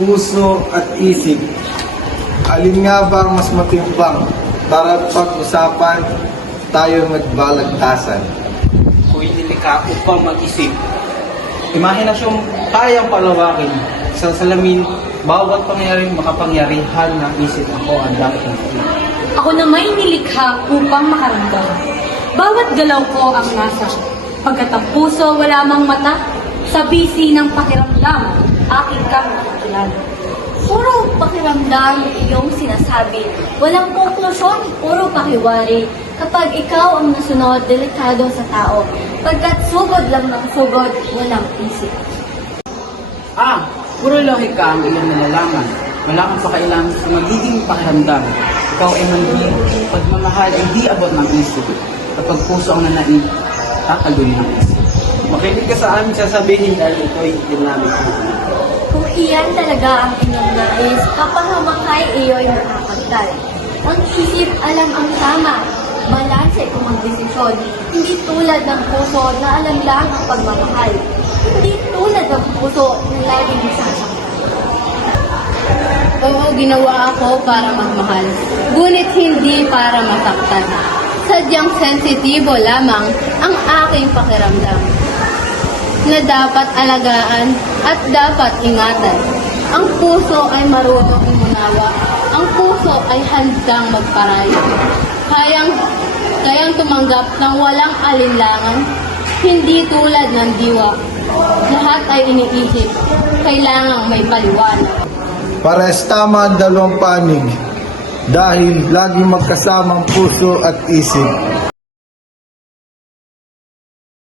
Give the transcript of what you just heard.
puso at isip. Alin nga ba ang mas matimbang? Tara't pag-usapan, tayo magbalagtasan. Ako'y nilikha upang mag-isip. Imahinasyong kayang palawakin. Sa salamin, bawat pangyayaring makapangyarihan ng isip ako ang dapat ng isip. Ako na may nilikha upang makaramdam. Bawat galaw ko ang nasa. Pagkat ang puso wala mang mata, sa bisi ng pakiramdam, aking kang nakakilala. Puro pakiramdam iyong sinasabi. Walang konklusyon, puro pakiwari. Kapag ikaw ang nasunod, delikado sa tao. Pagkat sugod lang ng sugod, walang isip. Puro lohika ang iyong nalalaman. Wala kang pakailan sa magiging pakiramdam. Ikaw ay mandi, pagmamahal ay di abot ng isip. Kapag puso ang nanaig, kakalunin ng isip. Makinig ka sa aming sasabihin dahil ito'y dinamit mo. Kung iyan talaga ang inyong nais, kapahamakay iyo'y nakakagtal. Ang isip alam ang tama, balanse kung magdesisyon. Hindi tulad ng puso na alam lang ang pagmamahal. Hindi tulad ng puso na laging nasasaktan. Oo, ginawa ako para magmahal, ngunit hindi para masaktan. Sadyang sensitibo lamang ang aking pakiramdam na dapat alagaan at dapat ingatan. Ang puso ay marunong umunawa. Ang puso ay handang magparayo. Kayang tumanggap ng walang alinlangan. Hindi tulad ng diwa. Lahat ay iniisip. Kailangang may paliwanag. Parehas tama ang dalawang panig dahil laging magkasamang puso at isip.